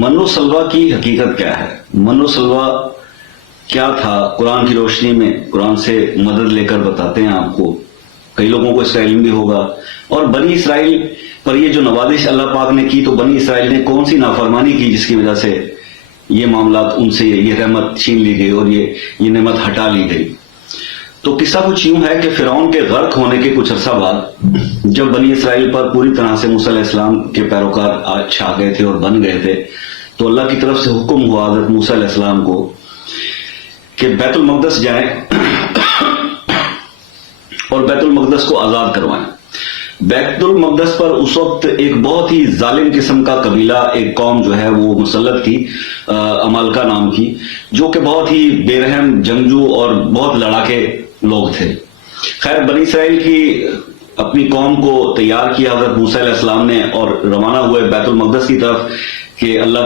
منو سلوا کی حقیقت کیا ہے؟ منو سلوا کیا تھا؟ قرآن کی روشنی میں قرآن سے مدد لے کر بتاتے ہیں آپ کو، کئی لوگوں کو اس کا علم بھی ہوگا۔ اور بنی اسرائیل پر یہ جو نوازش اللہ پاک نے کی، تو بنی اسرائیل نے کون سی نافرمانی کی جس کی وجہ سے یہ معاملات ان سے یہ رحمت چھین لی گئی اور یہ نعمت ہٹا لی گئی؟ تو قصہ کچھ یوں ہے کہ فرعون کے غرق ہونے کے کچھ عرصہ بعد جب بنی اسرائیل پر پوری طرح سے موسیٰ علیہ السلام کے پیروکار چھا گئے تھے اور بن گئے تھے، تو اللہ کی طرف سے حکم ہوا حضرت موسیٰ علیہ السلام کو کہ بیت المقدس جائیں اور بیت المقدس کو آزاد کروائیں۔ بیت المقدس پر اس وقت ایک بہت ہی ظالم قسم کا قبیلہ، ایک قوم جو ہے وہ مسلط تھی، عمالقہ نام کی، جو کہ بہت ہی بے رحم، جنگجو اور بہت لڑاکے لوگ تھے۔ خیر، بنی اسرائیل کی اپنی قوم کو تیار کیا حضرت موسیٰ علیہ السلام نے اور روانہ ہوئے بیت المقدس کی طرف کہ اللہ